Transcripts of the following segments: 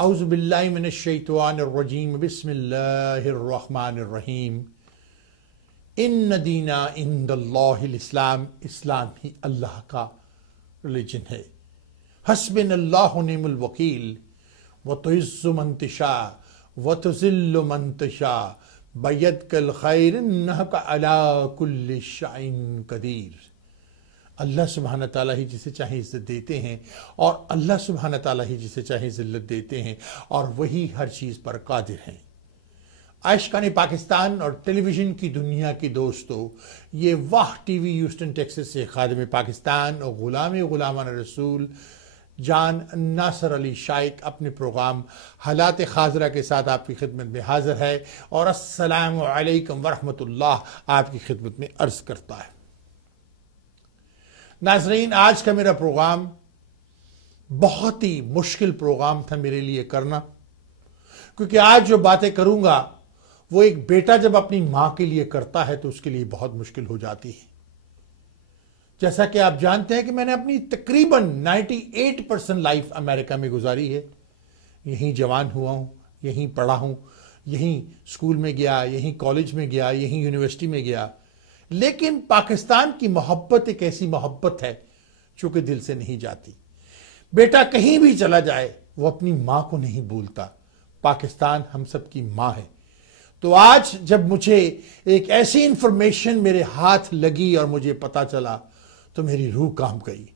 औज़ु बिल्लाहि मिनश्शैतानिर्रजीम बिस्मिल्लाहिर्रहमानिर्रहीम। इन्न दीना इंदल्लाहिल इस्लाम, इस्लाम ही अल्लाह का रिलीजन है। हस्बिनल्लाहु निअमल वकील व तुइज़्ज़ु मन तशा व तुज़िल्लु मन तशा बियदिकल खैर इन्नका अला कुल्लि शैइन कदीर। अल्लाह सुब्हान ताला ही जिसे चाहे इज्जत देते हैं और अल्लाह सुब्हान ताला ही जिसे चाहे जिल्लत देते हैं और वही हर चीज़ पर कादिर हैं। आशिकान पाकिस्तान और टेलीविज़न की दुनिया की दोस्तों, ये वाह टीवी ह्यूस्टन टेक्सास से खादिम पाकिस्तान और गुलामान रसूल जान नासर अली शाइक अपने प्रोग्राम हालात खाजरा के साथ आपकी खिदमत में हाजिर है और अस्सलामु अलैकुम वरहमतुल्लाह आपकी खिदमत में अर्ज करता है। नाज़रीन, आज का मेरा प्रोग्राम बहुत ही मुश्किल प्रोग्राम था मेरे लिए करना, क्योंकि आज जो बातें करूंगा वो एक बेटा जब अपनी मां के लिए करता है तो उसके लिए बहुत मुश्किल हो जाती है। जैसा कि आप जानते हैं कि मैंने अपनी तकरीबन 98% लाइफ अमेरिका में गुजारी है। यहीं जवान हुआ हूं, यहीं पढ़ा हूं, यहीं स्कूल में गया, यहीं कॉलेज में गया, यहीं यूनिवर्सिटी में गया। लेकिन पाकिस्तान की मोहब्बत एक ऐसी मोहब्बत है जो कि दिल से नहीं जाती। बेटा कहीं भी चला जाए वो अपनी मां को नहीं भूलता। पाकिस्तान हम सब की मां है। तो आज जब मुझे एक ऐसी इंफॉर्मेशन मेरे हाथ लगी और मुझे पता चला तो मेरी रूह कांप गई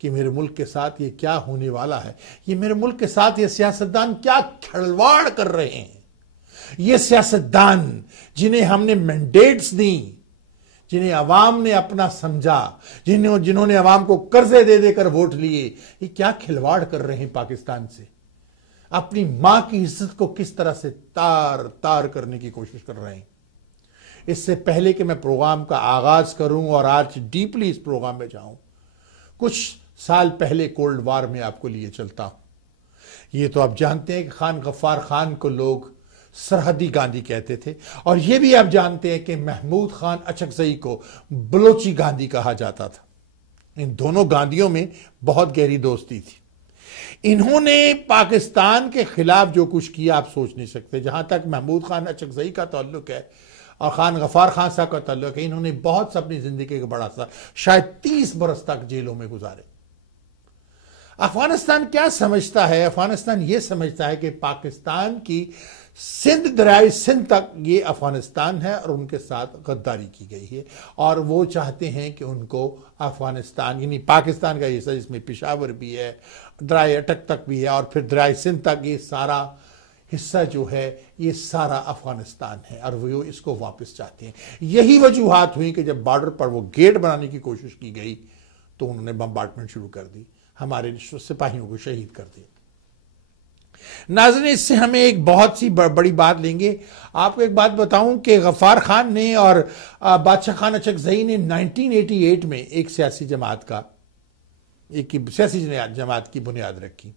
कि मेरे मुल्क के साथ ये क्या होने वाला है। ये मेरे मुल्क के साथ ये सियासतदान क्या खिलवाड़ कर रहे हैं। ये सियासतदान जिन्हें हमने मैंडेट्स दी, जिन्हें अवाम ने अपना समझा, जिन्होंने अवाम को कर्जे दे देकर वोट लिए, ये क्या खिलवाड़ कर रहे हैं पाकिस्तान से। अपनी मां की इज्जत को किस तरह से तार तार करने की कोशिश कर रहे हैं। इससे पहले कि मैं प्रोग्राम का आगाज करूं और आज डीपली इस प्रोग्राम में जाऊं, कुछ साल पहले कोल्ड वार में आपको लिए चलता हूं। ये तो आप जानते हैं कि खान गफ्फार खान को लोग सरहदी गांधी कहते थे और यह भी आप जानते हैं कि महमूद खान अचकजई को बलोची गांधी कहा जाता था। इन दोनों गांधियों में बहुत गहरी दोस्ती थी। इन्होंने पाकिस्तान के खिलाफ जो कुछ किया आप सोच नहीं सकते। जहां तक महमूद खान अचकजई का ताल्लुक है और खान गफ्फार खान साहब का ताल्लुक है, इन्होंने बहुत सा अपनी जिंदगी का बड़ा सा शायद 30 बरस तक जेलों में गुजारे। अफगानिस्तान क्या समझता है? अफगानिस्तान यह समझता है कि पाकिस्तान की सिंध दरियाई सिंध तक ये अफगानिस्तान है और उनके साथ गद्दारी की गई है और वो चाहते हैं कि उनको अफगानिस्तान यानी पाकिस्तान का हिस्सा, जिसमें पेशावर भी है, दरियाई अटक तक भी है और फिर दरियाई सिंध तक, ये सारा हिस्सा जो है ये सारा अफगानिस्तान है और वो इसको वापस चाहते हैं। यही वजूहात हुई कि जब बॉर्डर पर वो गेट बनाने की कोशिश की गई तो उन्होंने बम्बार्टमेंट शुरू कर दी, हमारे सिपाहियों को शहीद कर दिया। नाज़रीन, इससे हमें एक बहुत सी बड़ी बात लेंगे। आपको एक बात बताऊं कि गफ्फार खान ने और बादशाह खान अचकजई ने 1988 में एक सियासी जमात की बुनियाद रखी।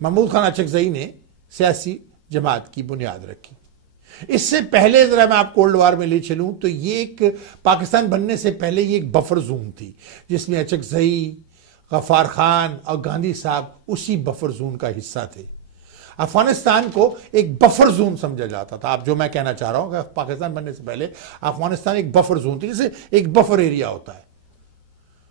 महमूद खान अचकजई ने सियासी जमात की बुनियाद रखी। इससे पहले जरा मैं आप कोल्ड वार में ले चलूं तो ये एक पाकिस्तान बनने से पहले ये एक बफर जोन थी जिसमें अचकजई, गफ्फार खान और गांधी साहब उसी बफर जोन का हिस्सा थे। अफगानिस्तान को एक बफर जोन समझा जाता था। आप जो मैं कहना चाह रहा हूं कि पाकिस्तान बनने से पहले अफगानिस्तान एक बफर जोन थी, जैसे एक बफर एरिया होता है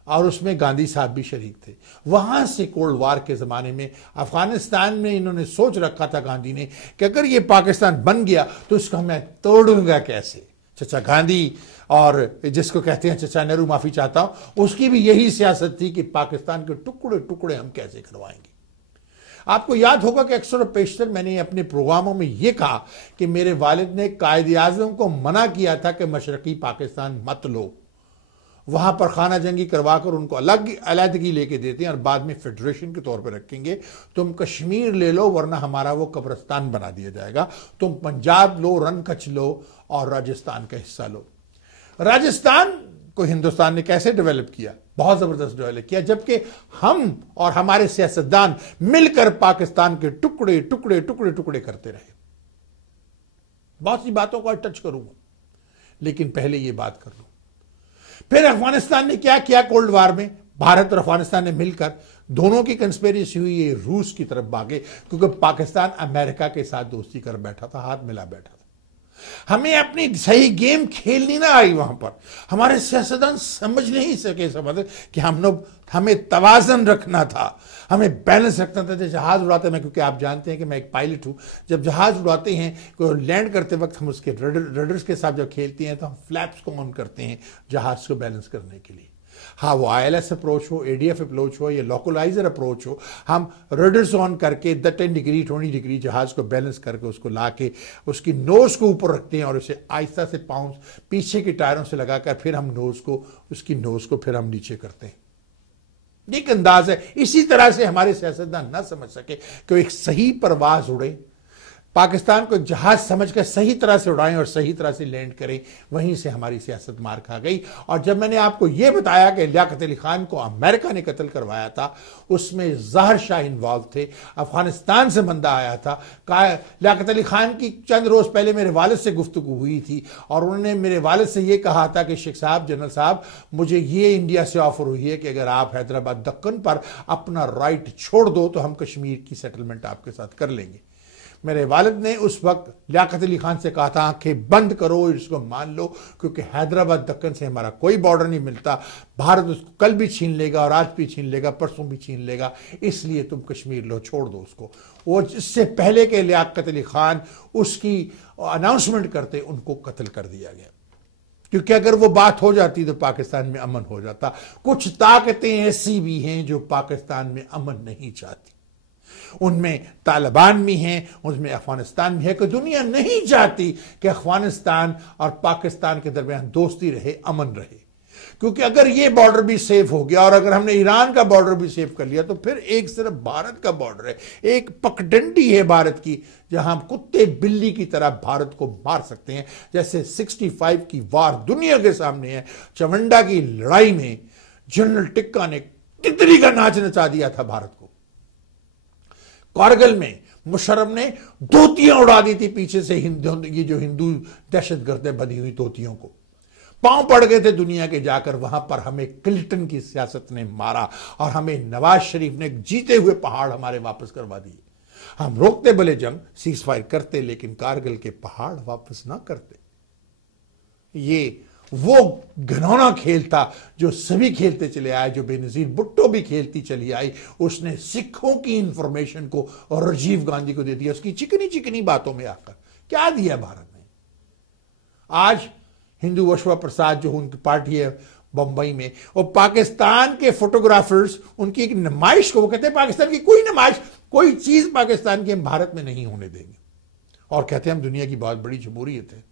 और उसमें गांधी साहब भी शरीक थे। वहां से कोल्ड वार के जमाने में अफगानिस्तान में इन्होंने सोच रखा था गांधी ने कि अगर ये पाकिस्तान बन गया तो इसको मैं तोड़ूंगा कैसे। चचा गांधी और जिसको कहते हैं चचा नेहरू, माफी चाहता हूं, उसकी भी यही सियासत थी कि पाकिस्तान के टुकड़े टुकड़े हम कैसे करवाएंगे। आपको याद होगा कि अक्सर पेशतर मैंने अपने प्रोग्रामों में यह कहा कि मेरे वालिद ने कायद आज़म को मना किया था कि मशरकी पाकिस्तान मत लो, वहां पर खाना जंगी करवाकर उनको अलहदगी लेके देते हैं और बाद में फेडरेशन के तौर पर रखेंगे। तुम कश्मीर ले लो वरना हमारा वो कब्रिस्तान बना दिया जाएगा। तुम पंजाब लो, रन कच्छ लो और राजस्थान का हिस्सा लो। राजस्थान को हिंदुस्तान ने कैसे डेवलप किया? बहुत जबरदस्त डेवलप किया, जबकि हम और हमारे सियासतदान मिलकर पाकिस्तान के टुकड़े टुकड़े टुकड़े टुकड़े करते रहे। बहुत सी बातों को टच करूंगा लेकिन पहले ये बात कर लूं। फिर अफगानिस्तान ने क्या किया? कोल्ड वार में भारत और अफगानिस्तान ने मिलकर दोनों की कंस्पिरेसी हुई, ये रूस की तरफ भागे क्योंकि पाकिस्तान अमेरिका के साथ दोस्ती कर बैठा था, हाथ मिला बैठा था। हमें अपनी सही गेम खेलनी ना आई वहां पर, हमारे सियासतदान समझ नहीं सके समझ कि हमें तवाजन रखना था, हमें बैलेंस रखना था। जहाज उड़ाते हैं, क्योंकि आप जानते हैं कि मैं एक पायलट हूं, जब जहाज उड़ाते हैं को लैंड करते वक्त हम उसके रडर्स के साथ जब खेलते हैं तो हम फ्लैप्स को ऑन करते हैं जहाज को बैलेंस करने के लिए। हाँ, वो ILS अप्रोच हो, ADF अप्रोच हो या लोकलाइजर अप्रोच हो, हम रडर्स ऑन करके 10 डिग्री 20 डिग्री जहाज को बैलेंस करके उसको ला के उसकी नोज को ऊपर रखते हैं और उसे आहिस्ता से पाउंस पीछे के टायरों से लगाकर फिर हम उसकी नोज को फिर हम नीचे करते हैं। एक अंदाज है। इसी तरह से हमारे सियासतदान ना समझ सके कि एक सही परवाज उड़े, पाकिस्तान को एक जहाज समझकर सही तरह से उड़ाएं और सही तरह से लैंड करें, वहीं से हमारी सियासत मार खा गई। और जब मैंने आपको यह बताया कि लियाकत अली खान को अमेरिका ने कत्ल करवाया था, उसमें ज़ाहिर शाह इन्वॉल्व थे, अफगानिस्तान से बंदा आया था। लियाकत अली खान की चंद रोज पहले मेरे वालिद से गुफ्तगू हुई थी और उन्होंने मेरे वालिद से यह कहा था कि शेख साहब, जनरल साहब, मुझे ये इंडिया से ऑफर हुई है कि अगर आप हैदराबाद दक्कन पर अपना राइट छोड़ दो तो हम कश्मीर की सेटलमेंट आपके साथ कर लेंगे। मेरे वालिद ने उस वक्त लियाकत अली खान से कहा था, आंखें बंद करो, इसको मान लो, क्योंकि हैदराबाद दक्कन से हमारा कोई बॉर्डर नहीं मिलता, भारत उसको कल भी छीन लेगा और आज भी छीन लेगा, परसों भी छीन लेगा, इसलिए तुम कश्मीर लो, छोड़ दो उसको। वो इससे पहले के लियाकत अली खान उसकी अनाउंसमेंट करते उनको कत्ल कर दिया गया, क्योंकि अगर वो बात हो जाती तो पाकिस्तान में अमन हो जाता। कुछ ताकतें ऐसी भी हैं जो पाकिस्तान में अमन नहीं चाहती, उनमें तालिबान भी हैं, उसमें अफगानिस्तान भी है, कि दुनिया नहीं चाहती कि अफगानिस्तान और पाकिस्तान के दरमियान दोस्ती रहे, अमन रहे। क्योंकि अगर ये बॉर्डर भी सेफ हो गया और अगर हमने ईरान का बॉर्डर भी सेफ कर लिया तो फिर एक सिर्फ भारत का बॉर्डर है, एक पगडंडी है भारत की, जहां हम कुत्ते बिल्ली की तरह भारत को मार सकते हैं। जैसे 65 की वार दुनिया के सामने है, चवंडा की लड़ाई में जनरल टिक्का ने तितली का नाच नचा दिया था भारत को। कारगिल में मुशर्रफ ने धोतियां उड़ा दी थी पीछे से, ये जो हिंदू दहशतगर्दें बनी हुई धोतियों को, पांव पड़ गए थे दुनिया के जाकर। वहां पर हमें क्लिंटन की सियासत ने मारा और हमें नवाज शरीफ ने जीते हुए पहाड़ हमारे वापस करवा दिए। हम रोकते भले जंग, सीज फायर करते, लेकिन कारगिल के पहाड़ वापस ना करते। ये वो घिनौना खेल था जो सभी खेलते चले आए, जो बेनजीर भुट्टो भी खेलती चली आई। उसने सिखों की इंफॉर्मेशन को और राजीव गांधी को दे दिया, उसकी चिकनी चिकनी बातों में आकर क्या दिया भारत ने। आज हिंदू वशवा प्रसाद जो उनकी पार्टी है बंबई में, और पाकिस्तान के फोटोग्राफर्स उनकी एक नुमाइश को, वो कहते हैं पाकिस्तान की कोई नुमाइश, कोई चीज पाकिस्तान की हम भारत में नहीं होने देंगे, और कहते हैं हम दुनिया की बहुत बड़ी जमहूरियत है।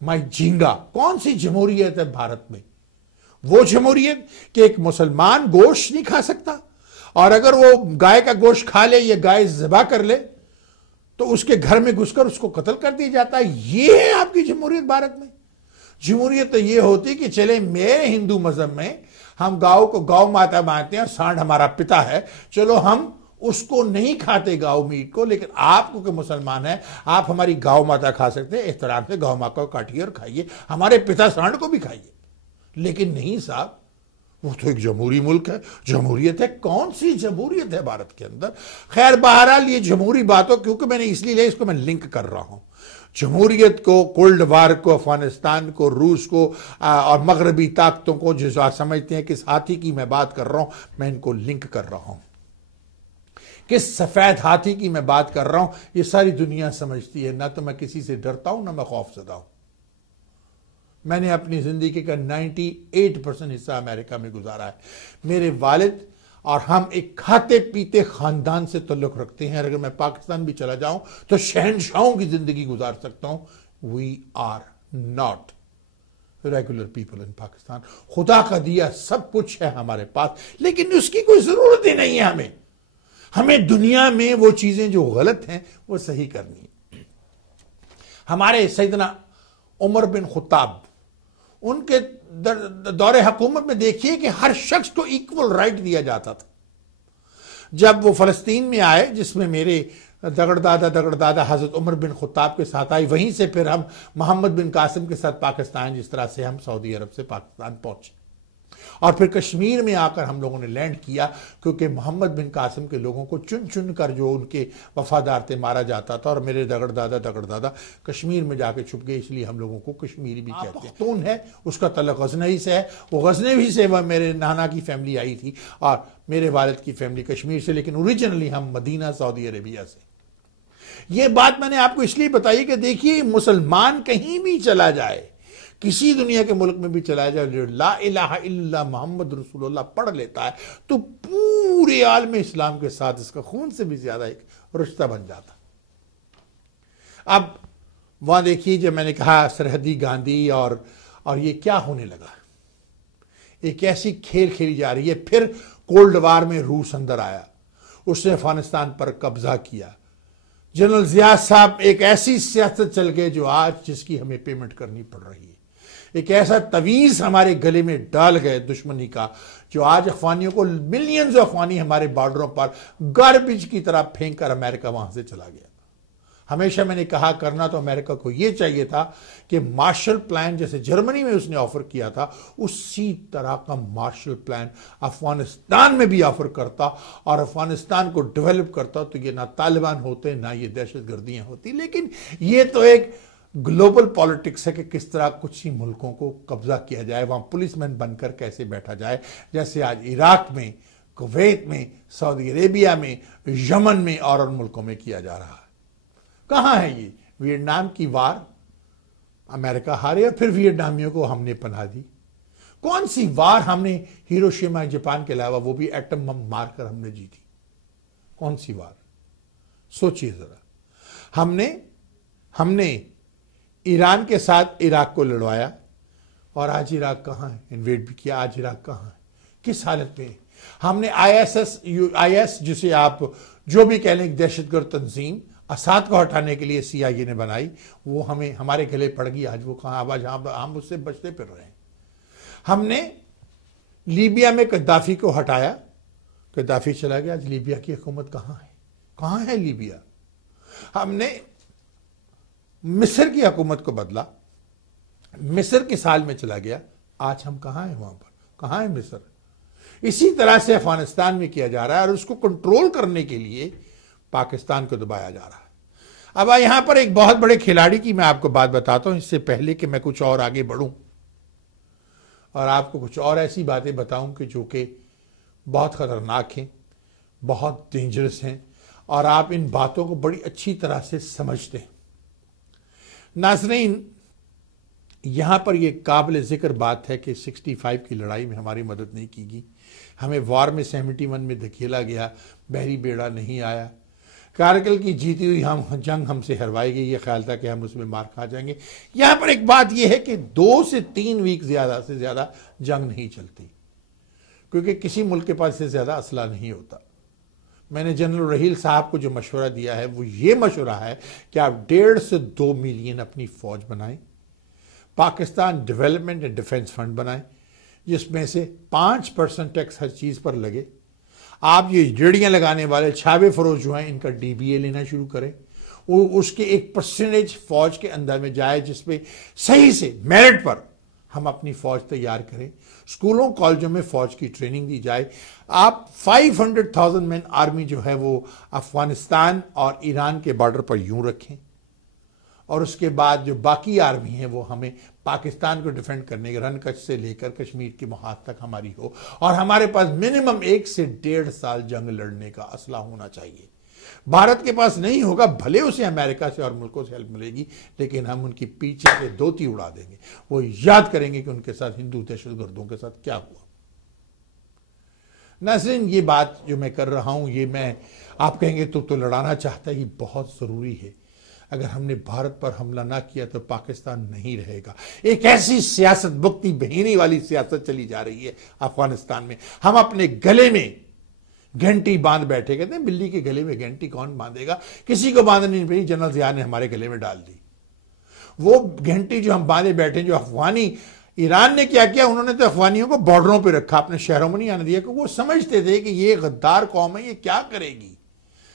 माई झींगा, कौन सी जमहूरियत है भारत में? वो जमहूरियत कि एक मुसलमान गोश्त नहीं खा सकता, और अगर वो गाय का गोश्त खा ले या गाय ज़िबा कर ले तो उसके घर में घुसकर उसको कत्ल कर दिया जाता है। ये है आपकी जमहूरियत भारत में? जमहूरियत तो ये होती कि चले मेरे हिंदू मजहब में हम गांव को गौ माता मानते हैं, सांड हमारा पिता है, चलो हम उसको नहीं खाते गांव मीट को, लेकिन आप क्योंकि मुसलमान है आप हमारी गांव माता खा सकते हैं, एहतराम से गांव माता को काटिए और खाइए, हमारे पिता सांड को भी खाइए। लेकिन नहीं साहब, वो तो एक जमहूरी मुल्क है, जमहूरियत है। कौन सी जमहूरियत है भारत के अंदर? खैर बहरहाल ये जमहूरी बातों, क्योंकि मैंने इसलिए लिया, इसको मैं लिंक कर रहा हूं, जमहूरियत को, कोल्ड वार को, अफगानिस्तान को, रूस को और मगरबी ताकतों को, जो आप समझते हैं किस हाथी की मैं बात कर रहा हूं, मैं इनको लिंक कर रहा हूं। किस सफेद हाथी की मैं बात कर रहा हूं ये सारी दुनिया समझती है। ना तो मैं किसी से डरता हूं, ना मैं खौफजदा हूं। मैंने अपनी जिंदगी का 98% हिस्सा अमेरिका में गुजारा है। मेरे वालिद और हम एक खाते पीते खानदान से ताल्लुक रखते हैं। अगर मैं पाकिस्तान भी चला जाऊं तो शहनशाहों की जिंदगी गुजार सकता हूं। We are not regular people in Pakistan. खुदा का दिया सब कुछ है हमारे पास, लेकिन उसकी कोई जरूरत ही नहीं है। हमें दुनिया में वो चीजें जो गलत हैं वो सही करनी है। हमारे सैयदना उमर बिन खुत्ताब, उनके दौरे हुकूमत में देखिए कि हर शख्स को इक्वल राइट दिया जाता था। जब वो फलस्तीन में आए, जिसमें मेरे दगड़दादा हजरत उमर बिन खुत्ताब के साथ आई, वहीं से फिर हम मोहम्मद बिन कासिम के साथ पाकिस्तान, जिस तरह से हम सऊदी अरब से पाकिस्तान पहुंचे। और फिर कश्मीर में आकर हम लोगों ने लैंड किया, क्योंकि मोहम्मद बिन कासिम के लोगों को चुन चुन कर जो उनके वफादार थे मारा जाता था, और मेरे दगड़ दादा कश्मीर में जाके छुप गए, इसलिए हम लोगों को कश्मीरी भी कहते हैं। पख्तून है, उसका तल्लुक गजनवी से है, वो गजनवी से वह मेरे नाना की फैमिली आई थी और मेरे वालिद की फैमिली कश्मीर से, लेकिन ओरिजिनली हम मदीना सऊदी अरेबिया से। ये बात मैंने आपको इसलिए बताई कि देखिए, मुसलमान कहीं भी चला जाए, किसी दुनिया के मुल्क में भी चला जाए, ला इलाहा इल्लल्लाह मोहम्मद रसूलुल्लाह पढ़ लेता है तो पूरे आलम इस्लाम के साथ इसका खून से भी ज्यादा एक रिश्ता बन जाता। अब वहां देखिए, जब मैंने कहा सरहदी गांधी और ये क्या होने लगा, एक ऐसी खेल खेली जा रही है। फिर कोल्ड वार में रूस अंदर आया, उसने अफगानिस्तान पर कब्जा किया। जनरल जिया साहब एक ऐसी सियासत चल गए जो आज जिसकी हमें पेमेंट करनी पड़ रही है। एक ऐसा तवीज हमारे गले में डाल गए दुश्मनी का, जो आज अफगानियों को, मिलियंस ऑफ अफगानी हमारे बॉर्डरों पर गार्बेज की तरह फेंक कर अमेरिका वहां से चला गया। हमेशा मैंने कहा, करना तो अमेरिका को यह चाहिए था कि मार्शल प्लान जैसे जर्मनी में उसने ऑफर किया था, उसी तरह का मार्शल प्लान अफगानिस्तान में भी ऑफर करता और अफगानिस्तान को डेवलप करता, तो ये ना तालिबान होते ना ये दहशतगर्दियां होती। लेकिन ये तो एक ग्लोबल पॉलिटिक्स है कि किस तरह कुछ ही मुल्कों को कब्जा किया जाए, वहां पुलिसमैन बनकर कैसे बैठा जाए, जैसे आज इराक में, कुवैत में, सऊदी अरेबिया में, यमन में और उन मुल्कों में किया जा रहा है। कहां है ये? वियतनाम की वार अमेरिका हारे और फिर वियतनामियों को हमने पनाह दी। कौन सी वार हमने हिरोशिमा जापान के अलावा, वो भी एटम बम मारकर हमने जीती? कौन सी वार? सोचिए जरा। हमने ईरान के साथ इराक को लड़वाया और आज इराक कहां है? इन्वेड भी किया, आज इराक कहां है, किस हालत में? हमने IS जिसे आप जो भी कह लें, दहशतगर्द तंजीम, असाद को हटाने के लिए CIA ने बनाई, वो हमारे गले पड़ गई। आज वो कहां? आवाज हम उससे बचते फिर रहे हैं। हमने लीबिया में कद्दाफी को हटाया, कद्दाफी चला गया, आज लीबिया की हुकूमत कहां है? कहां है लीबिया? हमने मिस्र की हुकूमत को बदला, मिस्र के साल में चला गया, आज हम कहां हैं? वहां पर कहां है मिस्र? इसी तरह से अफगानिस्तान में किया जा रहा है और उसको कंट्रोल करने के लिए पाकिस्तान को दबाया जा रहा है। अब यहां पर एक बहुत बड़े खिलाड़ी की मैं आपको बात बताता हूं, इससे पहले कि मैं कुछ और आगे बढ़ूं और आपको कुछ और ऐसी बातें बताऊं कि जो कि बहुत खतरनाक हैं, बहुत डेंजरस हैं और आप इन बातों को बड़ी अच्छी तरह से समझते हैं। नाज़रीन, यहां पर यह काबिल जिक्र बात है कि 65 की लड़ाई में हमारी मदद नहीं की गई, हमें वार में 71 में धकेला गया, बहरी बेड़ा नहीं आया, कारगिल की जीती हुई जंग हमसे हरवाई गई, ये ख्याल था कि हम उसमें मार खा जाएंगे। यहां पर एक बात यह है कि 2 से 3 वीक ज्यादा से ज्यादा जंग नहीं चलती, क्योंकि किसी मुल्क के पास इससे ज्यादा असला नहीं होता। मैंने जनरल रहील साहब को जो मशवरा दिया है वो ये मशवरा है कि आप 1.5 से 2 मिलियन अपनी फौज बनाएं, Pakistan development and defence fund बनाएं, जिसमें से 5% टैक्स हर चीज पर लगे। आप ये रेडियां लगाने वाले छाबे फरोज जो हैं, इनका DBA लेना शुरू करें, वो उसके एक परसेंटेज फौज के अंदर में जाए, जिसमें सही से मेरिट पर हम अपनी फौज तैयार करें। स्कूलों कॉलेजों में फौज की ट्रेनिंग दी जाए। आप 500,000 मैन आर्मी जो है वो अफगानिस्तान और ईरान के बॉर्डर पर यूं रखें और उसके बाद जो बाकी आर्मी है वो हमें पाकिस्तान को डिफेंड करने के रन कच्छ से लेकर कश्मीर की मुहाद तक हमारी हो, और हमारे पास मिनिमम 1 से 1.5 साल जंग लड़ने का असला होना चाहिए। भारत के पास नहीं होगा, भले उसे अमेरिका से और मुल्कों से हेल्प मिलेगी, लेकिन हम उनकी पीछे से धोती उड़ा देंगे। वो याद करेंगे कि उनके साथ हिंदू दहशतगर्दों के साथ क्या हुआ। नाज़रीन, ये बात जो मैं कर रहा हूं, ये मैं आप कहेंगे तो लड़ाना चाहता है, ये बहुत जरूरी है। अगर हमने भारत पर हमला ना किया तो पाकिस्तान नहीं रहेगा। एक ऐसी सियासत, बुक्ती बहीनी वाली सियासत चली जा रही है अफगानिस्तान में। हम अपने गले में घंटी बांध बैठे, कहते हैं बिल्ली के गले में घंटी कौन बांधेगा, किसी को बांधनी नहीं पड़ी, जनरल जिया ने हमारे गले में डाल दी। वो घंटी जो हम बांधे बैठे, जो अफगानी, ईरान ने क्या किया, उन्होंने तो अफगानियों को बॉर्डरों पर रखा, अपने शहरों में नहीं आने दिया, क्योंकि वो समझते थे कि ये गद्दार कौम है, ये क्या करेगी,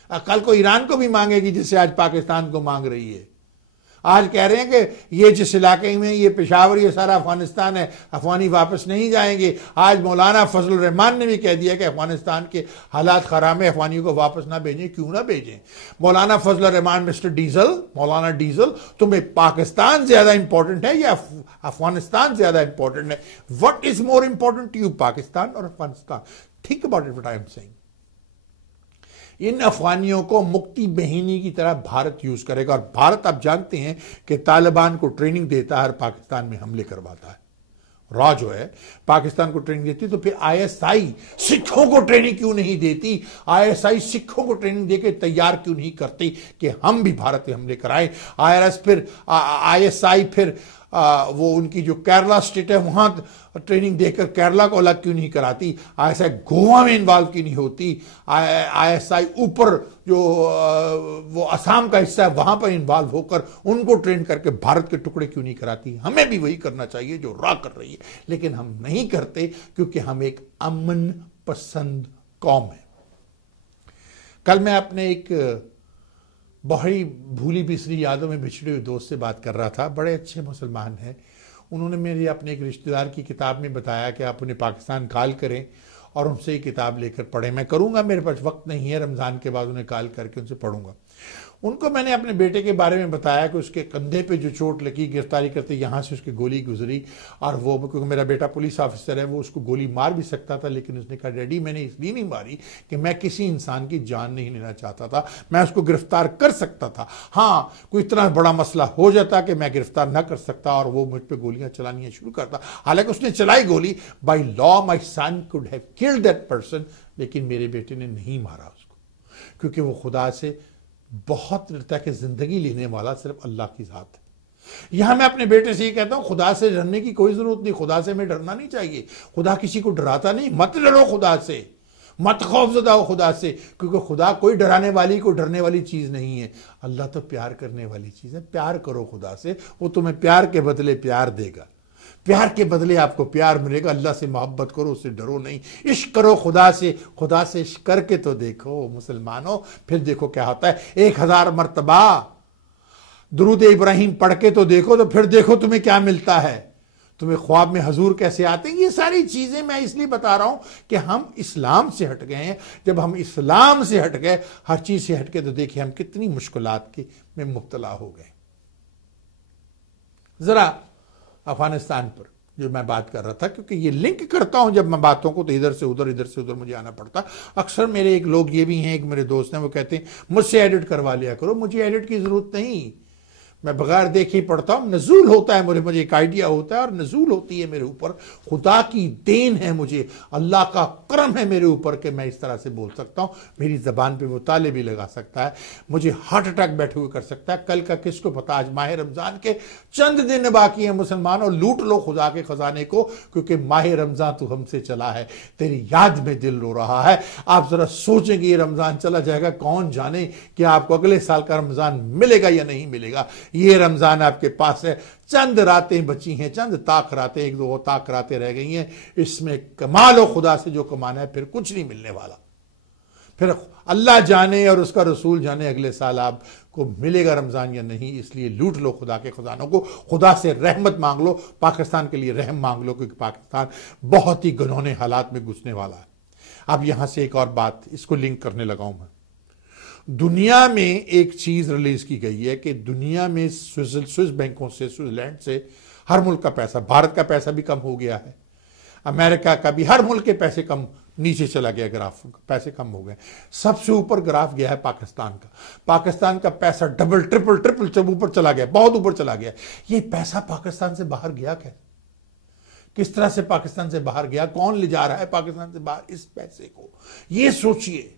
कल को ईरान को भी मांगेगी जिससे आज पाकिस्तान को मांग रही है। आज कह रहे हैं कि ये जिस इलाके में ये पेशावर ये सारा अफगानिस्तान है, अफगानी वापस नहीं जाएंगे। आज मौलाना फजल रहमान ने भी कह दिया कि अफगानिस्तान के हालात खराब है, अफगानियों को वापस ना भेजें। क्यों ना भेजें? मौलाना फजल रहमान, मिस्टर डीजल, मौलाना डीजल, तुम्हें पाकिस्तान ज्यादा इंपॉर्टेंट है या अफगानिस्तान ज्यादा इंपॉर्टेंट है? What is more important to you, Pakistan और Afghanistan? Think about it, what I am saying. इन अफगानियों को मुक्ति बहिनी की तरह भारत यूज करेगा, और भारत आप जानते हैं कि तालिबान को ट्रेनिंग देता है और पाकिस्तान में हमले करवाता है। रॉ जो है पाकिस्तान को ट्रेनिंग देती, तो फिर आईएसआई सिखों को ट्रेनिंग क्यों नहीं देती? आईएसआई सिखों को ट्रेनिंग देके तैयार क्यों नहीं करती कि हम भी भारत में हमले कराएं? आईएसआई फिर वो उनकी जो केरला स्टेट है वहां ट्रेनिंग देकर केरला को अलग क्यों नहीं कराती? आईएसआई गोवा में इन्वॉल्व क्यों नहीं होती? आईएसआई ऊपर जो वो असम का हिस्सा है वहां पर इन्वॉल्व होकर उनको ट्रेन करके भारत के टुकड़े क्यों नहीं कराती? हमें भी वही करना चाहिए जो रॉ कर रही है, लेकिन हम नहीं करते क्योंकि हम एक अमन पसंद कौम है। कल मैं अपने एक बड़ी भूली बिसरी यादों में बिछड़े हुए दोस्त से बात कर रहा था। बड़े अच्छे मुसलमान हैं। उन्होंने मेरे अपने एक रिश्तेदार की किताब में बताया कि आप उन्हें पाकिस्तान कॉल करें और उनसे ये किताब लेकर पढ़ें। मैं करूंगा, मेरे पास वक्त नहीं है, रमज़ान के बाद उन्हें कॉल करके उनसे पढ़ूंगा। उनको मैंने अपने बेटे के बारे में बताया कि उसके कंधे पे जो चोट लगी गिरफ्तारी करते, यहाँ से उसकी गोली गुजरी, और वो, क्योंकि मेरा बेटा पुलिस ऑफिसर है, वो उसको गोली मार भी सकता था, लेकिन उसने कहा डैडी मैंने इसलिए नहीं मारी कि मैं किसी इंसान की जान नहीं लेना चाहता था, मैं उसको गिरफ्तार कर सकता था। हाँ, कोई इतना बड़ा मसला हो जाता कि मैं गिरफ्तार ना कर सकता और वो मुझ पर गोलियां चलानी शुरू करता। हालांकि उसने चलाई गोली, by law my son could have killed that person, लेकिन मेरे बेटे ने नहीं मारा उसको, क्योंकि वो खुदा से बहुत डरता है कि जिंदगी लेने वाला सिर्फ अल्लाह की जात है। यहां मैं अपने बेटे से ये कहता हूं, खुदा से डरने की कोई जरूरत नहीं, खुदा से हमें डरना नहीं चाहिए। खुदा किसी को डराता नहीं, मत डरो खुदा से, मत खौफजदा हो खुदा से, क्योंकि खुदा कोई डराने वाली को डरने वाली चीज नहीं है। अल्लाह तो प्यार करने वाली चीज है। प्यार करो खुदा से, वो तुम्हें प्यार के बदले प्यार देगा, प्यार के बदले आपको प्यार मिलेगा। अल्लाह से मोहब्बत करो, उससे डरो नहीं। इश्क करो खुदा से इश्क करके तो देखो मुसलमानों, फिर देखो क्या होता है। 1000 मरतबा दुरूद इब्राहिम पढ़ के तो देखो, तो फिर देखो तुम्हें क्या मिलता है, तुम्हें ख्वाब में हजूर कैसे आते हैं। ये सारी चीजें मैं इसलिए बता रहा हूं कि हम इस्लाम से हट गए हैं। जब हम इस्लाम से हट गए, हर चीज से हट के, तो देखिए हम कितनी मुश्किलात में मुब्तला हो गए। जरा अफगानिस्तान पर जो मैं बात कर रहा था, क्योंकि ये लिंक करता हूं जब मैं बातों को, तो इधर से उधर मुझे आना पड़ता। अक्सर मेरे एक लोग ये भी हैं, एक मेरे दोस्त हैं, वो कहते हैं मुझसे एडिट करवा लिया करो। मुझे एडिट की जरूरत नहीं, मैं बगैर देखे ही पढ़ता हूं। नजूल होता है मुझे एक आइडिया होता है और नजूल होती है मेरे ऊपर। खुदा की देन है मुझे, अल्लाह का करम है मेरे ऊपर कि मैं इस तरह से बोल सकता हूं। मेरी जबान पे वो ताले भी लगा सकता है, मुझे हार्ट अटैक बैठे हुए कर सकता है। कल का किसको पता। आज माह रमजान के चंद दिन बाकी है मुसलमानों, लूट लो खुदा के खजाने को, क्योंकि माह रमजान तू हमसे चला है, तेरी याद में दिल रो रहा है। आप जरा सोचेंगे ये रमजान चला जाएगा, कौन जाने कि आपको अगले साल का रमजान मिलेगा या नहीं मिलेगा। ये रमजान आपके पास है, चंद रातें बची हैं, चंद ताक रातें, 1-2 ताक रातें रह गई हैं। इसमें कमा लो खुदा से जो कमाना है, फिर कुछ नहीं मिलने वाला। फिर अल्लाह जाने और उसका रसूल जाने अगले साल आपको मिलेगा रमजान या नहीं। इसलिए लूट लो खुदा के खजानों को, खुदा से रहमत मांग लो, पाकिस्तान के लिए रहम मांग लो, क्योंकि पाकिस्तान बहुत ही घिनौने हालात में घुसने वाला है। अब यहां से एक और बात, इसको लिंक करने लगा हूं मैं। दुनिया में एक चीज रिलीज की गई है कि दुनिया में स्विस बैंकों से, स्विट्जरलैंड से हर मुल्क का पैसा, भारत का पैसा भी कम हो गया है, अमेरिका का भी, हर मुल्क के पैसे कम नीचे चला गया, ग्राफ पैसे कम हो गए। सबसे ऊपर ग्राफ गया है पाकिस्तान का। पाकिस्तान का पैसा डबल ट्रिपल जब ऊपर चला गया, बहुत ऊपर चला गया। ये पैसा पाकिस्तान से बाहर गया कैसे, किस तरह से पाकिस्तान से बाहर गया, कौन ले जा रहा है पाकिस्तान से बाहर इस पैसे को, ये सोचिए।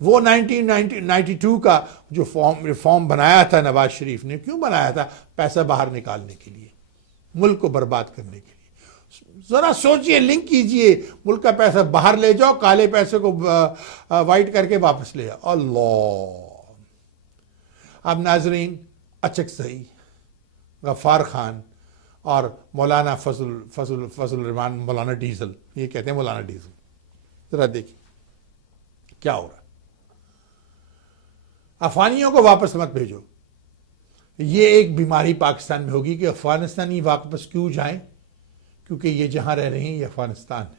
वो 1992 का जो रिफॉर्म बनाया था नवाज शरीफ ने, क्यों बनाया था? पैसा बाहर निकालने के लिए, मुल्क को बर्बाद करने के लिए। जरा सोचिए, लिंक कीजिए, मुल्क का पैसा बाहर ले जाओ, काले पैसे को वाइट करके वापस ले आओ। अल्लाह। अब नाजरीन, अचकजई, गफ्फार खान और मौलाना फजल रहमान, मौलाना डीजल, ये कहते हैं मौलाना डीजल, जरा देखिए क्या हो रहा है। अफगानियों को वापस मत भेजो, ये एक बीमारी पाकिस्तान में होगी कि अफगानिस्तानी वापस क्यों जाएं, क्योंकि ये जहां रह रहे हैं ये अफगानिस्तान है,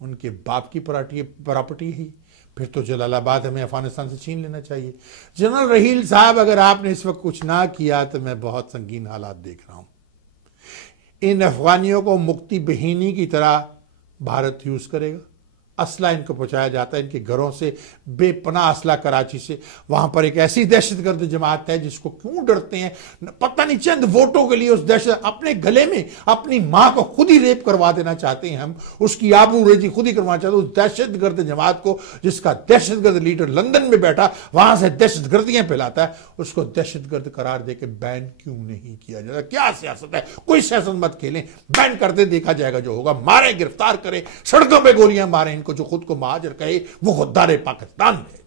उनके बाप की प्रॉपर्टी ही, फिर तो जलालाबाद हमें अफगानिस्तान से छीन लेना चाहिए। जनरल रहील साहब, अगर आपने इस वक्त कुछ ना किया तो मैं बहुत संगीन हालात देख रहा हूं। इन अफगानियों को मुक्ति बहीनी की तरह भारत यूज करेगा। असला इनको पहुंचाया जाता है, इनके घरों से बेपनाह असला कराची से। वहां पर एक ऐसी दहशतगर्द जमात है जिसको क्यों डरते हैं पता नहीं, चंद वोटों के लिए उस दहशत, अपने गले में अपनी मां को खुद ही रेप करवा देना चाहते हैं हम, उसकी आबरूरेजी खुद ही करवाना चाहते हैं उस दहशतगर्द जमात को, जिसका दहशतगर्द लीडर लंदन में बैठा वहां से दहशतगर्दियां फैलाता है, उसको दहशतगर्द करार देकर बैन क्यों नहीं किया जाता? क्या सियासत है? कोई सियासत मत खेलें, बैन करते देखा जाएगा जो होगा, मारे, गिरफ्तार करें, सड़कों पर गोलियां मारें इनको, जो खुद को महाजर कहे वो गद्दार पाकिस्तान है,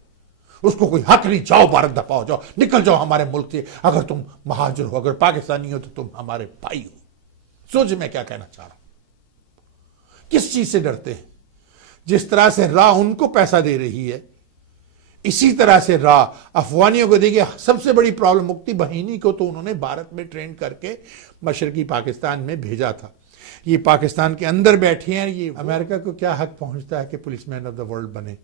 उसको कोई हक नहीं। जाओ भारत दफा हो जाओ, निकल जाओ हमारे मुल्क से, अगर तुम महाजर हो, अगर पाकिस्तानी हो तो तुम हमारे भाई हो। सोच मैं क्या कहना चाह रहा हूं, किस चीज से डरते हैं? जिस तरह से राह उनको पैसा दे रही है, इसी तरह से राह अफगानियों को देखिए। सबसे बड़ी प्रॉब्लम, मुक्ति बहीनी को तो उन्होंने भारत में ट्रेन करके मशरकी पाकिस्तान में भेजा था, ये पाकिस्तान के अंदर बैठे हैं। ये अमेरिका को क्या हक पहुंचता है कि पुलिसमैन ऑफ द वर्ल्ड बने?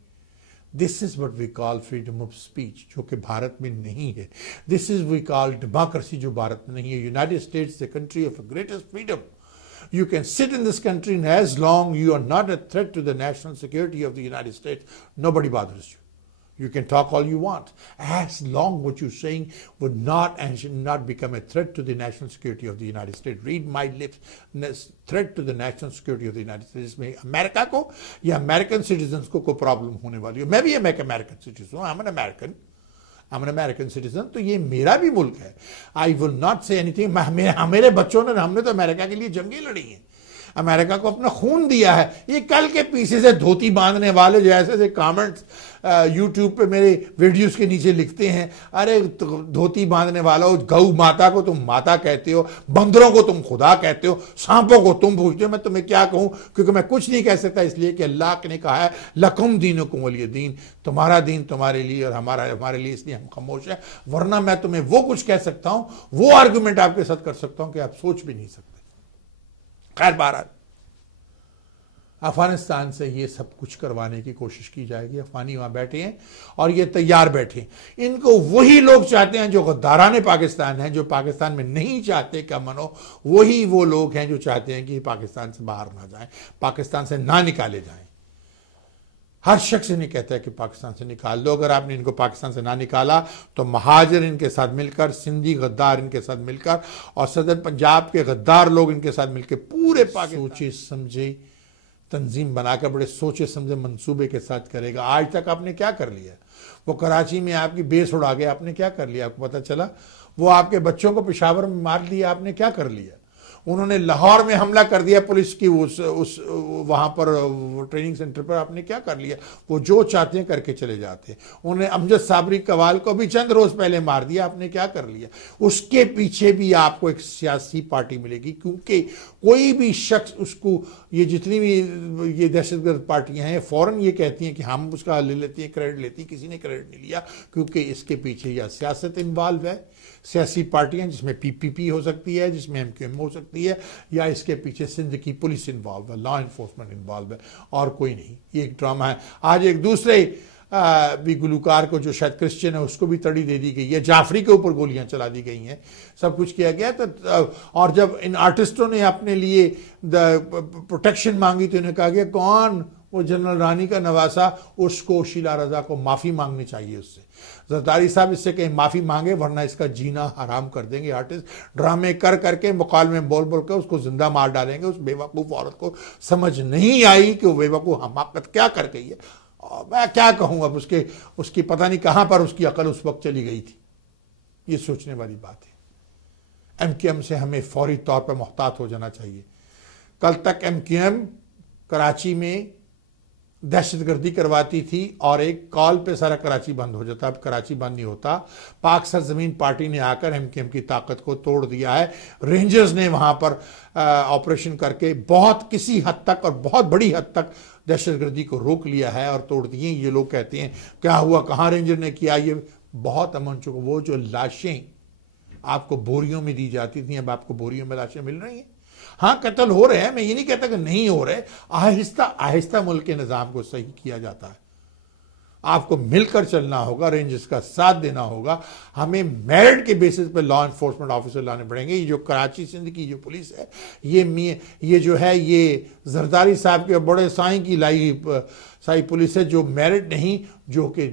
This is what we call freedom of speech, जो कि भारत में नहीं है। This is we call democracy, जो भारत में नहीं है। United States the country of greatest freedom. You can sit in this country and as long you are not a threat to the national security of the United States, nobody bothers you. You can talk all you want, as long what you're saying would not and should not become a threat to the national security of the United States. Read my lips, threat to the national security of the United States. में America को या American citizens को कोई problem होने वाली है? मैं भी अमेरिकन सिटीजन हूँ, I'm an American citizen, तो ये मेरा भी मुल्क है। I will not say anything। मेरे बच्चों ने, हमने तो अमेरिका के लिए जंगें लड़ी हैं, अमेरिका को अपना खून दिया है। ये कल के पीछे से धोती बांधने वाले जो ऐसे कमेंट्स यूट्यूब पे मेरे वीडियोस के नीचे लिखते हैं, अरे धोती बांधने वाला हो, गौ माता को तुम माता कहते हो, बंदरों को तुम खुदा कहते हो, सांपों को तुम पूछते हो। मैं तुम्हें क्या कहूं, क्योंकि मैं कुछ नहीं कह सकता, इसलिए कि अल्लाह ने कहा है लकुम दीनुकुम वलिय दीन, तुम्हारा दीन तुम्हारे लिए और हमारे लिए, इसलिए हम खामोश हैं। वरना मैं तुम्हें वो कुछ कह सकता हूं, वो आर्गुमेंट आपके साथ कर सकता हूं कि आप सोच भी नहीं सकते। खैर, बहरहाल अफगानिस्तान से ये सब कुछ करवाने की कोशिश की जाएगी। अफगानी वहां बैठे हैं और ये तैयार बैठे हैं। इनको वही लोग चाहते हैं जो गद्दाराने पाकिस्तान है, जो पाकिस्तान में नहीं चाहते कि अमन हो, वही वो लोग हैं जो चाहते हैं कि पाकिस्तान से बाहर ना जाएं, पाकिस्तान से ना निकाले जाएं। हर शख्स इन्हें कहता है कि पाकिस्तान से निकाल दो। अगर आपने इनको पाकिस्तान से ना निकाला तो महाजर इनके साथ मिलकर, सिंधी गद्दार इनके साथ मिलकर और सदर पंजाब के गद्दार लोग इनके साथ मिलकर पूरे पाकिस्तान सोचे समझे तंजीम बनाकर बड़े सोचे समझे मंसूबे के साथ करेगा। आज तक आपने क्या कर लिया? वो कराची में आपकी बेस उड़ा गया, आपने क्या कर लिया? आपको पता चला? वो आपके बच्चों को पेशावर में मार दिया, आपने क्या कर लिया? उन्होंने लाहौर में हमला कर दिया पुलिस की उस वहां पर ट्रेनिंग सेंटर पर, आपने क्या कर लिया? वो जो चाहते हैं करके चले जाते हैं। उन्होंने अमजद साबरी कवाल को भी चंद रोज पहले मार दिया, आपने क्या कर लिया? उसके पीछे भी आपको एक सियासी पार्टी मिलेगी, क्योंकि कोई भी शख्स उसको, ये जितनी भी ये दहशतगर्द पार्टियां हैं फौरन ये कहती हैं कि हम उसका ले लेती हैं, क्रेडिट लेती हैं। किसी ने क्रेडिट नहीं लिया, क्योंकि इसके पीछे या सियासत इन्वॉल्व है, सियासी पार्टियां जिसमें पीपीपी हो सकती है, जिसमें एमक्यूएम हो सकती है, या इसके पीछे सिंध की पुलिस इन्वॉल्व है, लॉ इन्फोर्समेंट इन्वॉल्व है, और कोई नहीं। ये एक ड्रामा है। आज एक दूसरे भी गुलकार को, जो शायद क्रिश्चियन है, उसको भी तड़ी दे दी गई है, जाफरी के ऊपर गोलियां चला दी गई हैं, सब कुछ किया गया। तो और जब इन आर्टिस्टों ने अपने लिए प्रोटेक्शन मांगी तो इन्हें कहा गया कौन, वो जनरल रानी का नवासा, उसको शीला रजा को माफी मांगनी चाहिए उससे। जरदारी साहब इससे कहीं माफी मांगे, वरना इसका जीना हराम कर देंगे। आर्टिस्ट ड्रामे कर करके, मुकालमे बोल बोल कर उसको जिंदा मार डालेंगे। उस बेवकूफ औरत को समझ नहीं आई कि वो बेवकूफ हमाकत क्या कर गई है। और मैं क्या कहूं अब, उसकी पता नहीं कहां पर उसकी अकल उस वक्त चली गई थी। ये सोचने वाली बात है। एमक्यूएम से हमें फौरी तौर पर मुहतात हो जाना चाहिए। कल तक एमक्यूएम कराची में दहशतगर्दी करवाती थी और एक कॉल पे सारा कराची बंद हो जाता। अब कराची बंद नहीं होता। पाक सरजमीन पार्टी ने आकर एमक्यूएम की ताकत को तोड़ दिया है। रेंजर्स ने वहां पर ऑपरेशन करके बहुत किसी हद तक और बहुत बड़ी हद तक दहशतगर्दी को रोक लिया है और तोड़ दिए। ये लोग कहते हैं क्या हुआ, कहाँ रेंजर ने किया, ये बहुत अमन चुका। वो जो लाशें आपको बोरियों में दी जाती थी, अब आपको बोरियों में लाशें मिल रही हैं। हाँ, कत्ल हो रहे हैं, मैं ये नहीं कहता कि नहीं हो रहे, आहिस्ता आहिस्ता मुल्क के निज़ाम को सही किया जाता है। आपको मिलकर चलना होगा, रेंजर्स का साथ देना होगा, हमें मेरिट के बेसिस पे लॉ एनफोर्समेंट ऑफिसर लाने पड़ेंगे। ये जो कराची सिंध की जो पुलिस है, ये जो है ये जरदारी साहब के बड़े साईं की साई पुलिस है, जो मेरिट नहीं, जो कि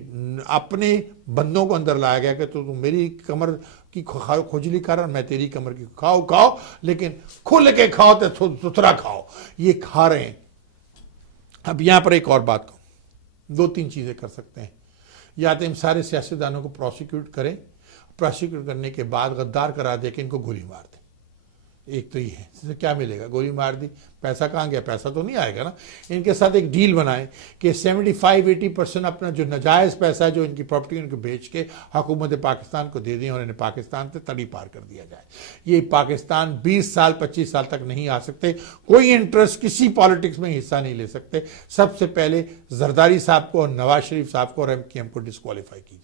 अपने बंदों को अंदर लाया गया कि तो तुम मेरी कमर की खुजली कर, मैं तेरी कमर की खाओ, लेकिन खुल के खाओ तो सुथरा खाओ, ये खा रहे हैं। अब यहां पर एक और बात कहूं, 2-3 चीजें कर सकते हैं। या तो इन सारे सियासतदानों को प्रोसिक्यूट करें, प्रोसिक्यूट करने के बाद गद्दार करा दे के इनको गोली मार दें। एक तो ये है, इससे क्या मिलेगा, गोली मार दी, पैसा कहाँ गया, पैसा तो नहीं आएगा ना। इनके साथ एक डील बनाएं कि 75-80% अपना जो नाजायज़ पैसा है, जो इनकी प्रॉपर्टी उनको बेच के हुकूमत पाकिस्तान को दे दें और इन्हें पाकिस्तान से तड़ी पार कर दिया जाए। ये पाकिस्तान 20 साल 25 साल तक नहीं आ सकते, कोई इंटरेस्ट किसी पॉलिटिक्स में हिस्सा नहीं ले सकते। सबसे पहले जरदारी साहब को और नवाज शरीफ साहब को और MKM को डिस्क्वालीफाई कीजिए,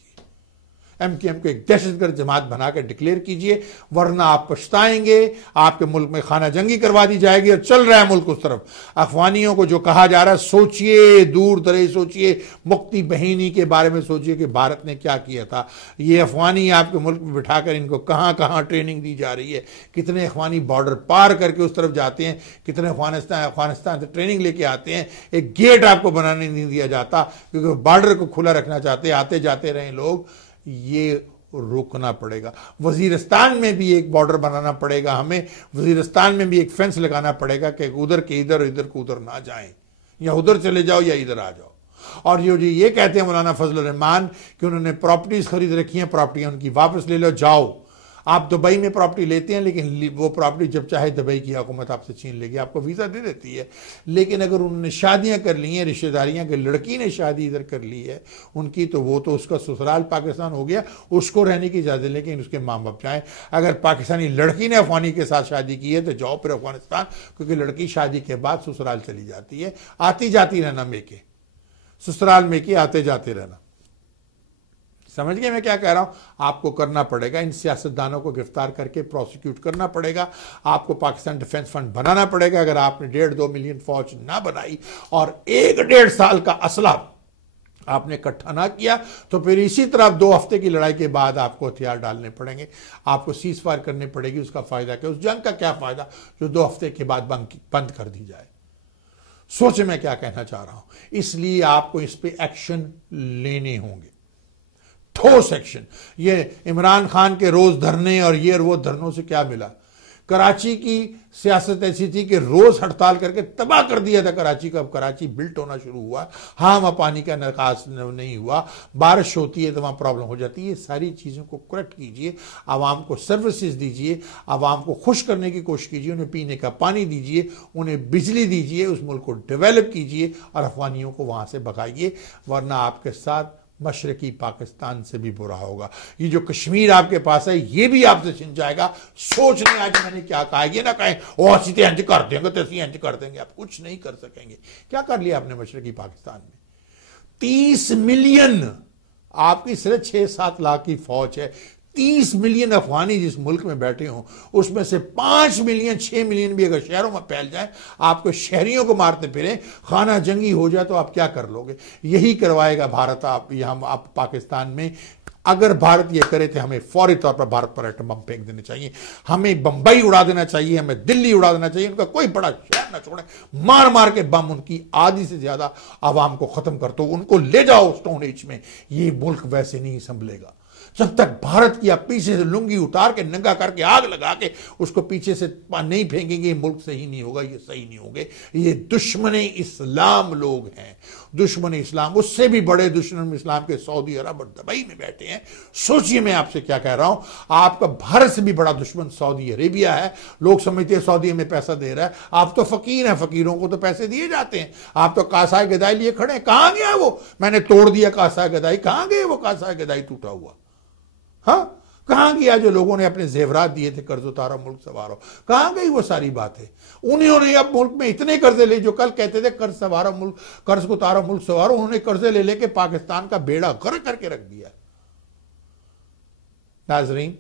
MKM को एक दहशतगर्द जमात बनाकर डिक्लेयर कीजिए, वरना आप पछताएंगे। आपके मुल्क में खाना जंगी करवा दी जाएगी और चल रहा है मुल्क उस तरफ। अफगानियों को जो कहा जा रहा है, सोचिए, दूर दरेज सोचिए, मुफ्ती बहीनी के बारे में सोचिए कि भारत ने क्या किया था। ये अफगानी आपके मुल्क में बिठाकर इनको कहां कहां ट्रेनिंग दी जा रही है, कितने अफगानी बॉर्डर पार करके उस तरफ जाते हैं, कितने अफगानिस्तान से ट्रेनिंग लेके आते हैं। एक गेट आपको बनाने नहीं दिया जाता क्योंकि बॉर्डर को खुला रखना चाहते, आते जाते रहे लोग। ये रोकना पड़ेगा। वजीरिस्तान में भी एक बॉर्डर बनाना पड़ेगा, हमें वजीरिस्तान में भी एक फेंस लगाना पड़ेगा कि उधर के इधर, इधर को उधर ना जाएं, या उधर चले जाओ या इधर आ जाओ। और ये कहते हैं मौलाना फजल रहमान कि उन्होंने प्रॉपर्टीज खरीद रखी हैं, प्रॉपर्टियां उनकी वापस ले लो, जाओ। आप दुबई में प्रॉपर्टी लेते हैं, लेकिन वो प्रॉपर्टी जब चाहे दुबई की हुकूमत आपसे छीन लेगी, आपको वीज़ा दे देती है। लेकिन अगर उन्होंने शादियां कर ली हैं, रिश्तेदारियां, कि लड़की ने शादी इधर कर ली है उनकी, तो वो तो उसका ससुराल पाकिस्तान हो गया, उसको रहने की इजाज़त, लेकिन उसके माँ बाप चाहें। अगर पाकिस्तानी लड़की ने अफगानी के साथ शादी की है तो जाओ फिर अफगानिस्तान, क्योंकि लड़की शादी के बाद ससुराल चली जाती है। आती जाती रहना मेके, ससुराल मेके, आते जाते रहना। समझ गए मैं क्या कह रहा हूं? आपको करना पड़ेगा, इन सियासतदानों को गिरफ्तार करके प्रोसिक्यूट करना पड़ेगा। आपको पाकिस्तान डिफेंस फंड बनाना पड़ेगा। अगर आपने 1.5-2 मिलियन फौज ना बनाई और 1-1.5 साल का असला आपने इकट्ठा ना किया, तो फिर इसी तरह 2 हफ्ते की लड़ाई के बाद आपको हथियार डालने पड़ेंगे, आपको सीज फायर करनी पड़ेगी। उसका फायदा क्या, उस जंग का क्या फायदा जो 2 हफ्ते के बाद बंद कर दी जाए। सोचे मैं क्या कहना चाह रहा हूं। इसलिए आपको इस पे एक्शन लेने होंगे, ठोस एक्शन। ये इमरान खान के रोज धरने और ये वो धरनों से क्या मिला? कराची की सियासत ऐसी थी कि रोज हड़ताल करके तबाह कर दिया था कराची का। अब कराची बिल्ट होना शुरू हुआ, हाँ वहां पानी का निकास नहीं हुआ, बारिश होती है तो वहां प्रॉब्लम हो जाती है। ये सारी चीजों को करेक्ट कीजिए, आवाम को सर्विसेज दीजिए, आवाम को खुश करने की कोशिश कीजिए, उन्हें पीने का पानी दीजिए, उन्हें बिजली दीजिए, उस मुल्क को डेवलप कीजिए और अफगानियों को वहां से भगाइए, वरना आपके साथ मशरकी पाकिस्तान से भी बुरा होगा। ये जो कश्मीर आपके पास है ये भी आपसे छिन जाएगा। सोच लें आज मैंने क्या कहा, ये ना कहें ओ असी इंज कर देंगे तो असी इंज कर देंगे। आप कुछ नहीं कर सकेंगे। क्या कर लिया आपने मशरकी पाकिस्तान में? 30 मिलियन, आपकी सिर्फ 6-7 लाख की फौज है। 30 मिलियन अफगानी जिस मुल्क में बैठे हों, उसमें से 5 मिलियन 6 मिलियन भी अगर शहरों में फैल जाए, आपको शहरियों को मारते फिरें, खाना जंगी हो जाए, तो आप क्या कर लोगे? यही करवाएगा भारत आप यहां आप पाकिस्तान में। अगर भारत ये करे तो हमें फौरी तौर पर भारत पर एटम बम फेंक देने चाहिए, हमें बंबई उड़ा देना चाहिए, हमें दिल्ली उड़ा देना चाहिए, उनका कोई बड़ा शहर ना छोड़े, मार मार के बम उनकी आधी से ज्यादा आवाम को खत्म कर दो, उनको ले जाओ स्टोन एज में। ये मुल्क वैसे नहीं संभलेगा जब तक भारत की आप पीछे से लुंगी उतार के नंगा करके आग लगा के उसको पीछे से नहीं फेंकेंगे। ये मुल्क सही नहीं होगा, ये सही नहीं होंगे। ये दुश्मन इस्लाम लोग हैं, दुश्मन इस्लाम। उससे भी बड़े दुश्मन इस्लाम के सऊदी अरब और दुबई में बैठे हैं। सोचिए मैं आपसे क्या कह रहा हूं। आपका भारत से भी बड़ा दुश्मन सऊदी अरेबिया है। लोग समझते हैं सऊदी में पैसा दे रहा है, आप तो फकीर हैं, फकीरों को तो पैसे दिए जाते हैं। आप तो कासाए गदाई लिए खड़े हैं। कहां गया वो? मैंने तोड़ दिया कासाए गदाई। कहां गए वो कासाए गदाई टूटा हुआ? हाँ, कहां गया जो लोगों ने अपने जेवरात दिए थे, कर्ज उतारो मुल्क सवारो? कहां गई वो सारी बातें? उन्होंने अब मुल्क में इतने कर्जे ले, जो कल कहते थे कर्ज सवारो मुल्क, कर्ज को उतारो मुल्क सवारो, उन्होंने कर्जे ले लेके पाकिस्तान का बेड़ा गर्क करके रख दिया। नाजरीन,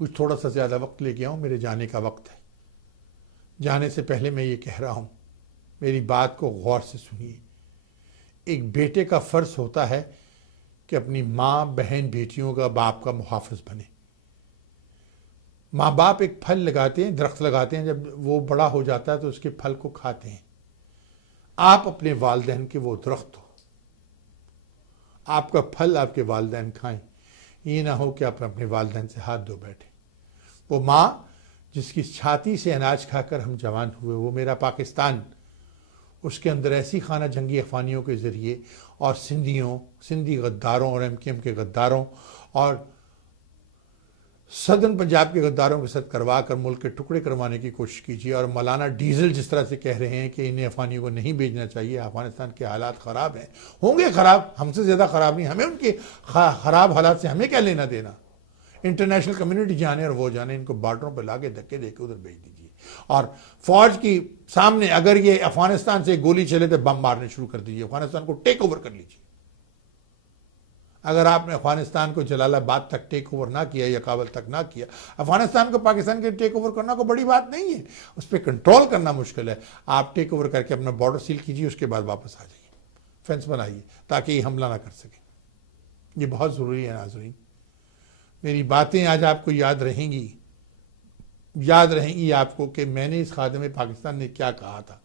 कुछ थोड़ा सा ज़्यादा वक्त लेके आऊँ, मेरे जाने का वक्त है। जाने से पहले मैं ये कह रहा हूँ, मेरी बात को गौर से सुनिए। एक बेटे का फ़र्ज़ होता है कि अपनी माँ, बहन, बेटियों का, बाप का मुहाफ़िज़ बने। माँ बाप एक फल लगाते हैं, दरख्त लगाते हैं, जब वो बड़ा हो जाता है तो उसके फल को खाते हैं। आप अपने वालिदैन के वो दरख्त हो, आपका फल आपके वालिदैन खाएं। ये ना हो कि आप अपने वालिदैन से हाथ धो बैठे। वो माँ जिसकी छाती से अनाज खाकर हम जवान हुए, वो मेरा पाकिस्तान, उसके अंदर ऐसी खाना जंगी अफवानियों के ज़रिए और सिंधी गद्दारों और MKM के गद्दारों और सदर्न पंजाब के गद्दारों के साथ करवा कर मुल्क के टुकड़े करवाने की कोशिश कीजिए। और मौलाना डीजल जिस तरह से कह रहे हैं कि इन्हें अफगानियों को नहीं भेजना चाहिए, अफगानिस्तान के हालात ख़राब हैं, होंगे ख़राब, हमसे ज़्यादा ख़राब नहीं, हमें उनके ख़राब हालात से हमें क्या लेना देना। इंटरनेशनल कम्युनिटी जाने और वो जाने, इनको बॉर्डरों पर लाके धक्के देके उधर भेज दीजिए। और फौज की सामने अगर ये अफगानिस्तान से गोली चले तो बम मारने शुरू कर दीजिए, अफगानिस्तान को टेक ओवर कर लीजिए। अगर आपने अफगानिस्तान को जलालाबाद तक टेक ओवर ना किया या काबुल तक ना किया, अफगानिस्तान को पाकिस्तान के टेक ओवर करना कोई बड़ी बात नहीं है, उस पर कंट्रोल करना मुश्किल है। आप टेक ओवर करके अपना बॉर्डर सील कीजिए, उसके बाद वापस आ जाइए, फेंस बनाइए ताकि ये हमला ना कर सके। ये बहुत ज़रूरी है नाज़रीन। मेरी बातें आज आपको याद रहेंगी आपको कि मैंने इस खादिम पाकिस्तान ने क्या कहा था।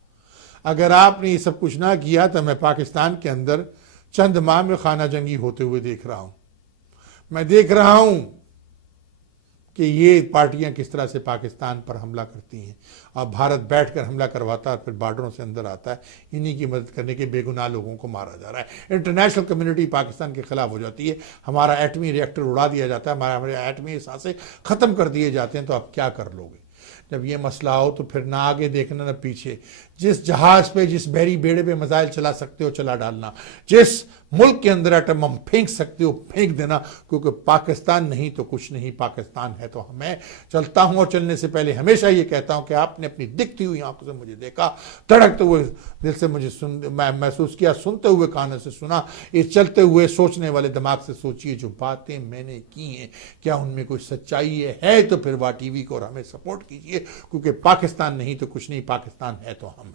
अगर आपने ये सब कुछ ना किया तो मैं पाकिस्तान के अंदर चंद माह में खाना जंगी होते हुए देख रहा हूं। मैं देख रहा हूं कि ये पार्टियां किस तरह से पाकिस्तान पर हमला करती हैं और भारत बैठकर हमला करवाता है और फिर बॉर्डरों से अंदर आता है। इन्हीं की मदद करने के बेगुनाह लोगों को मारा जा रहा है। इंटरनेशनल कम्युनिटी पाकिस्तान के खिलाफ हो जाती है, हमारा एटमी रिएक्टर उड़ा दिया जाता है, हमारे एटमी सांसें ख़त्म कर दिए जाते हैं। तो आप क्या कर लोगे? जब ये मसला हो तो फिर ना आगे देखना ना पीछे। जिस जहाज पे, जिस बहरी बेड़े पे मिसाइल चला सकते हो चला डालना, जिस मुल्क के अंदर एटम बम फेंक सकते हो फेंक देना, क्योंकि पाकिस्तान नहीं तो कुछ नहीं, पाकिस्तान है तो मैं चलता हूं। और चलने से पहले हमेशा ये कहता हूं कि आपने अपनी दिखती हुई आंखों से मुझे देखा, धड़कते हुए दिल से मुझे महसूस किया, सुनते हुए कानों से सुना, ये चलते हुए सोचने वाले दिमाग से सोचिए। जो बातें मैंने की हैं क्या उनमें कोई सच्चाई है तो फिर वाह TV को और हमें सपोर्ट कीजिए, क्योंकि पाकिस्तान नहीं तो कुछ नहीं, पाकिस्तान है तो हम हैं।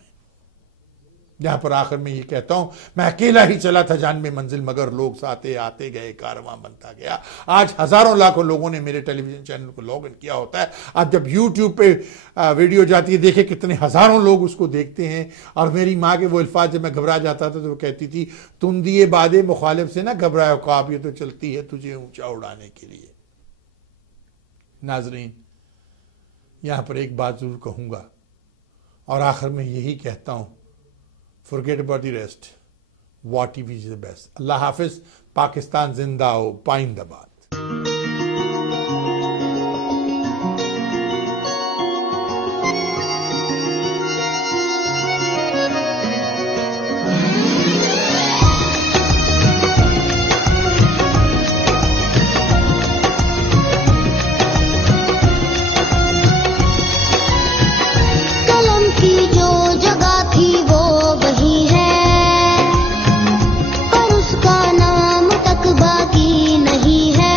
जहां पर आखिर में ये कहता हूं, मैं अकेला ही चला था जानबे मंजिल, मगर लोग साथे आते गए, कारवां बनता गया। आज हजारों लाखों लोगों ने मेरे टेलीविजन चैनल को लॉग इन किया होता है। अब जब YouTube पे वीडियो जाती है, देखे कितने हजारों लोग उसको देखते हैं। और मेरी माँ के वो अल्फाज जब मैं घबरा जाता था तो वो कहती थी, तुम दिए बादे मुखालिफ से ना घबराए ख्वाब, ये तो चलती है तुझे ऊंचा उड़ाने के लिए। नाजरीन, यहां पर एक बात जरूर कहूंगा और आखिर में यही कहता हूं, forget about the rest. War TV is the best. अल्लाह हाफिज। पाकिस्तान जिंदा हो, पाइंदाबाद। बाकी नहीं है।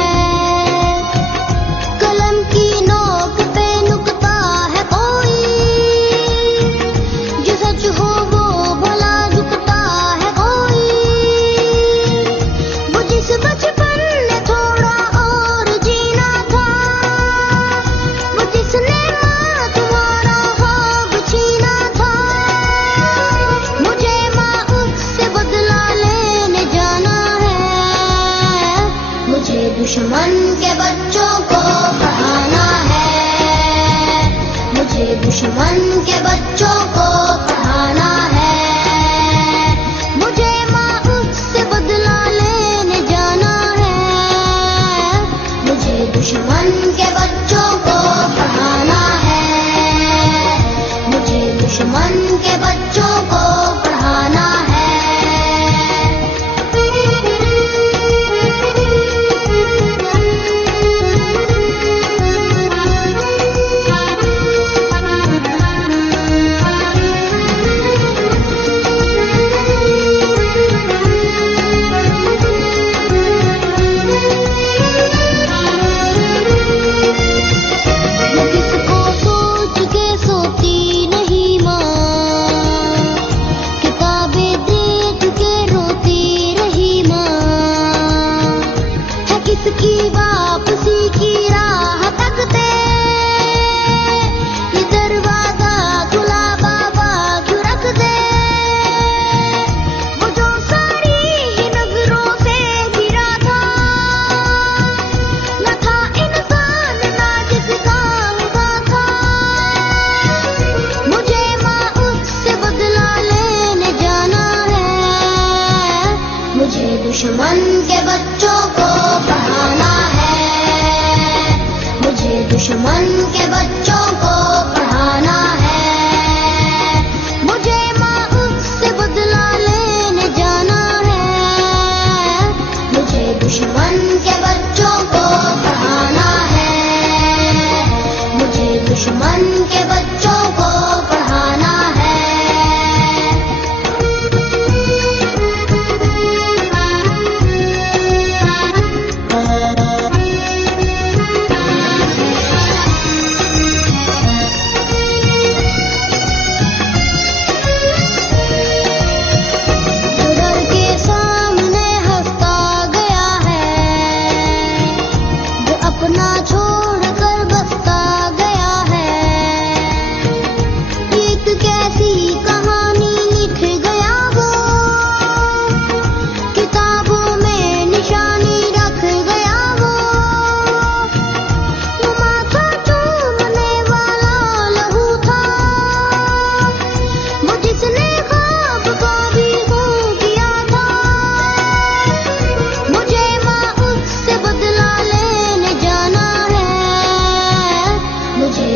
दुश्मन के बच्चों को पढ़ाना है।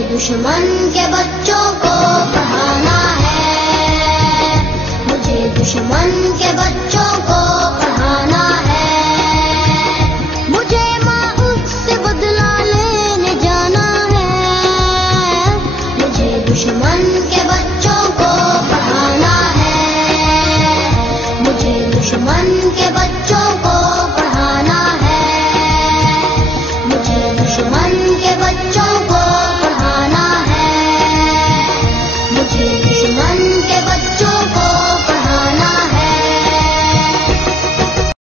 दुश्मन के बच्चों को पढ़ाना है, मुझे दुश्मन के बच्चों को